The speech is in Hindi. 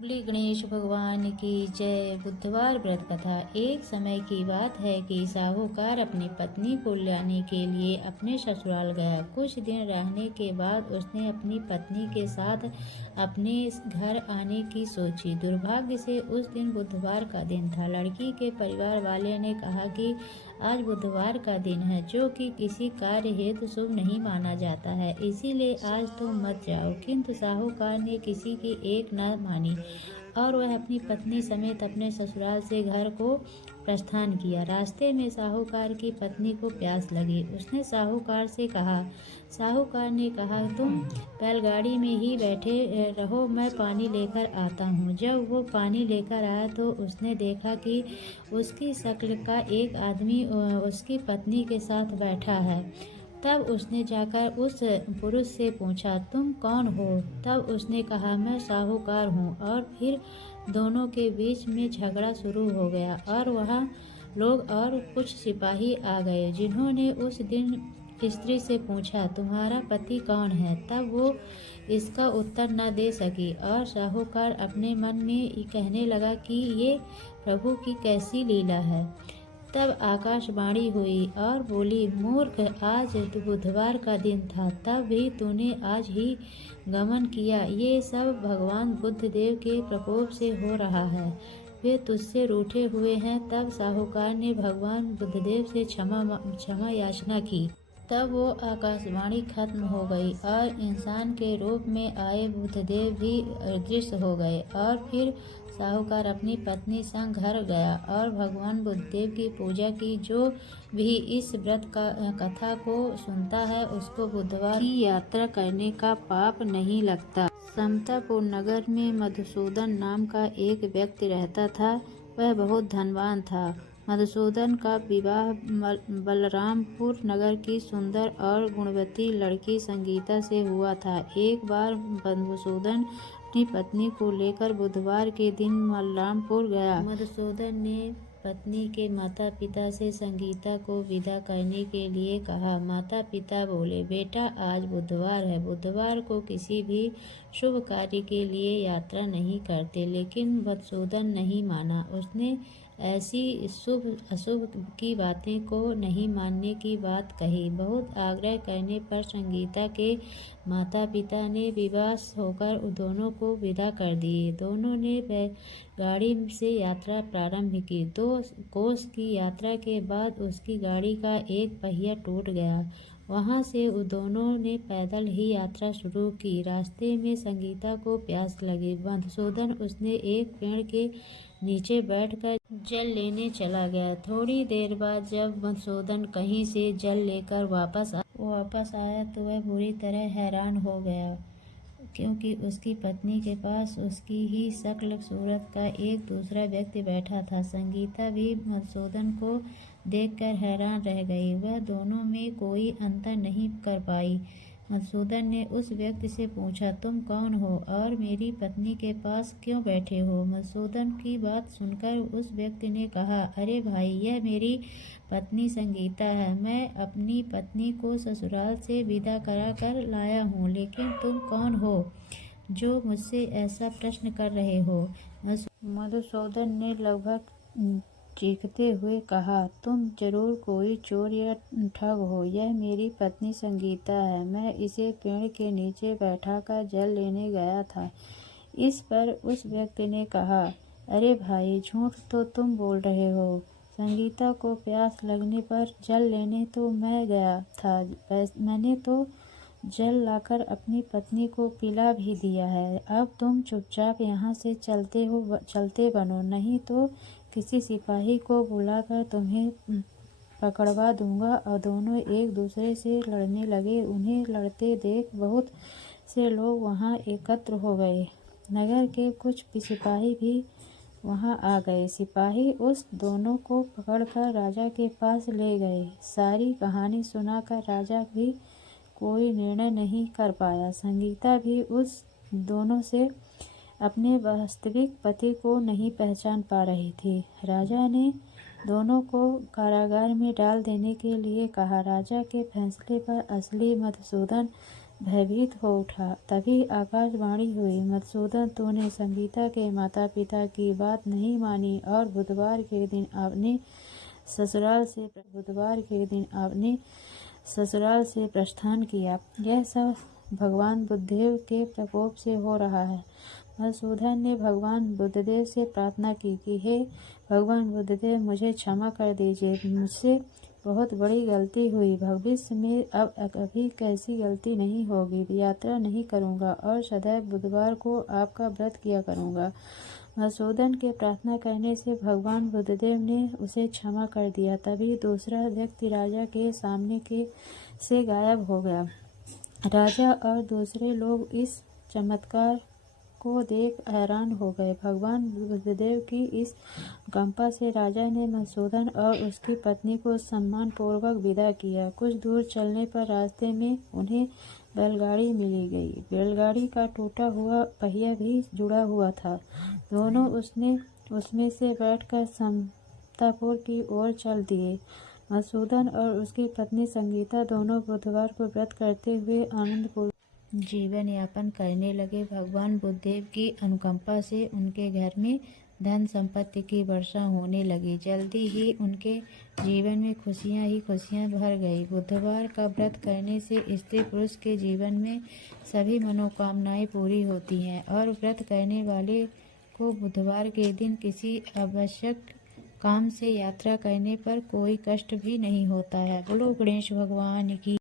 बोली गणेश भगवान की जय। बुधवार व्रत कथा। एक समय की बात है कि साहूकार अपनी पत्नी को लाने के लिए अपने ससुराल गया। कुछ दिन रहने के बाद उसने अपनी पत्नी के साथ अपने घर आने की सोची। दुर्भाग्य से उस दिन बुधवार का दिन था। लड़की के परिवार वाले ने कहा कि आज बुधवार का दिन है, जो कि किसी कार्य हेतु शुभ नहीं माना जाता है, इसीलिए आज तुम मत जाओ। किंतु साहूकार ने किसी की एक न मानी और वह अपनी पत्नी समेत अपने ससुराल से घर को प्रस्थान किया। रास्ते में साहूकार की पत्नी को प्यास लगी। उसने साहूकार से कहा। साहूकार ने कहा, तुम बैलगाड़ी में ही बैठे रहो, मैं पानी लेकर आता हूँ। जब वो पानी लेकर आया तो उसने देखा कि उसकी शक्ल का एक आदमी उसकी पत्नी के साथ बैठा है। तब उसने जाकर उस पुरुष से पूछा, तुम कौन हो? तब उसने कहा, मैं साहूकार हूँ। और फिर दोनों के बीच में झगड़ा शुरू हो गया और वहाँ लोग और कुछ सिपाही आ गए, जिन्होंने उस दिन स्त्री से पूछा, तुम्हारा पति कौन है? तब वो इसका उत्तर न दे सकी और साहूकार अपने मन में कहने लगा कि ये प्रभु की कैसी लीला है। तब आकाशवाणी हुई और बोली, मूर्ख, आज तो बुधवार का दिन था, तब भी तूने आज ही गमन किया। ये सब भगवान बुद्धदेव के प्रकोप से हो रहा है। वे तुझसे रूठे हुए हैं। तब साहूकार ने भगवान बुद्धदेव से क्षमा याचना की। तब वो आकाशवाणी खत्म हो गई और इंसान के रूप में आए बुद्धदेव भी अदृश्य हो गए। और फिर साहूकार अपनी पत्नी संग घर गया और भगवान बुद्धदेव की पूजा की। जो भी इस व्रत का कथा को सुनता है, उसको बुधवार की यात्रा करने का पाप नहीं लगता। समतापुर नगर में मधुसूदन नाम का एक व्यक्ति रहता था। वह बहुत धनवान था। मधुसूदन का विवाह बलरामपुर नगर की सुंदर और गुणवती लड़की संगीता से हुआ था। एक बार मधुसूदन अपनी पत्नी को लेकर बुधवार के दिन बलरामपुर गया। मधुसूदन ने पत्नी के माता पिता से संगीता को विदा करने के लिए कहा। माता पिता बोले, बेटा, आज बुधवार है। बुधवार को किसी भी शुभ कार्य के लिए यात्रा नहीं करते। लेकिन मधुसूदन नहीं माना। उसने ऐसी शुभ अशुभ की बातें को नहीं मानने की बात कही। बहुत आग्रह करने पर संगीता के माता पिता ने विवश होकर दोनों को विदा कर दिए। दोनों ने गाड़ी से यात्रा प्रारंभ की। 2 कोस की यात्रा के बाद उसकी गाड़ी का एक पहिया टूट गया। वहां से दोनों ने पैदल ही यात्रा शुरू की। रास्ते में संगीता को प्यास लगी। मधुसूदन उसने एक पेड़ के नीचे बैठकर जल लेने चला गया। थोड़ी देर बाद जब मधुसूदन कहीं से जल लेकर वापस आया तो वह बुरी तरह हैरान हो गया, क्योंकि उसकी पत्नी के पास उसकी ही शक्ल सूरत का एक दूसरा व्यक्ति बैठा था। संगीता भी मधुसूदन को देखकर हैरान रह गई। वह दोनों में कोई अंतर नहीं कर पाई। मधुसूदन ने उस व्यक्ति से पूछा, तुम कौन हो और मेरी पत्नी के पास क्यों बैठे हो? मधुसूदन की बात सुनकर उस व्यक्ति ने कहा, अरे भाई, यह मेरी पत्नी संगीता है। मैं अपनी पत्नी को ससुराल से विदा करा कर लाया हूँ। लेकिन तुम कौन हो जो मुझसे ऐसा प्रश्न कर रहे हो? मधुसूदन ने लगभग चीखते हुए कहा, तुम जरूर कोई चोर या ठग हो। यह मेरी पत्नी संगीता है। मैं इसे पेड़ के नीचे बैठाकर जल लेने गया था। इस पर उस व्यक्ति ने कहा, अरे भाई, झूठ तो तुम बोल रहे हो। संगीता को प्यास लगने पर जल लेने तो मैं गया था। मैंने तो जल लाकर अपनी पत्नी को पिला भी दिया है। अब तुम चुपचाप यहाँ से चलते बनो, नहीं तो किसी सिपाही को बुलाकर तुम्हें पकड़वा दूंगा। और दोनों एक दूसरे से लड़ने लगे। उन्हें लड़ते देख बहुत से लोग वहाँ एकत्र हो गए। नगर के कुछ सिपाही भी वहाँ आ गए। सिपाही उस दोनों को पकड़कर राजा के पास ले गए। सारी कहानी सुनाकर राजा भी कोई निर्णय नहीं कर पाया। संगीता भी उस दोनों से अपने वास्तविक पति को नहीं पहचान पा रही थी। राजा ने दोनों को कारागार में डाल देने के लिए कहा। राजा के फैसले पर असली मधुसूदन भयभीत हो उठा। तभी आकाशवाणी हुई, मधुसूदन, तूने संगीता के माता पिता की बात नहीं मानी और बुधवार के दिन ससुराल से प्रस्थान किया। यह सब भगवान बुद्धदेव के प्रकोप से हो रहा है। मधुसूदन ने भगवान बुद्धदेव से प्रार्थना की कि हे भगवान बुद्धदेव, मुझे क्षमा कर दीजिए। मुझसे बहुत बड़ी गलती हुई। भविष्य में अब कभी कैसी गलती नहीं होगी। यात्रा नहीं करूँगा और सदैव बुधवार को आपका व्रत किया करूँगा। मधुसूदन के प्रार्थना करने से भगवान बुद्धदेव ने उसे क्षमा कर दिया। तभी दूसरा व्यक्ति राजा के सामने से गायब हो गया। राजा और दूसरे लोग इस चमत्कार को देख हैरान हो गए। भगवान बुद्धदेव की इस अनुकंपा से राजा ने मधुसूदन और उसकी पत्नी को सम्मान पूर्वक विदा किया। कुछ दूर चलने पर रास्ते में उन्हें बैलगाड़ी मिली गई। बैलगाड़ी का टूटा हुआ पहिया भी जुड़ा हुआ था। दोनों उसमें से बैठकर समतापुर की ओर चल दिए। मधुसूदन और उसकी पत्नी संगीता दोनों बुधवार को व्रत करते हुए आनंदपूर्वक जीवन यापन करने लगे। भगवान बुद्धदेव की अनुकंपा से उनके घर में धन संपत्ति की वर्षा होने लगी। जल्दी ही उनके जीवन में खुशियां ही खुशियां भर गई। बुधवार का व्रत करने से स्त्री पुरुष के जीवन में सभी मनोकामनाएं पूरी होती हैं और व्रत करने वाले को बुधवार के दिन किसी आवश्यक काम से यात्रा करने पर कोई कष्ट भी नहीं होता है। बोलो गणेश भगवान की।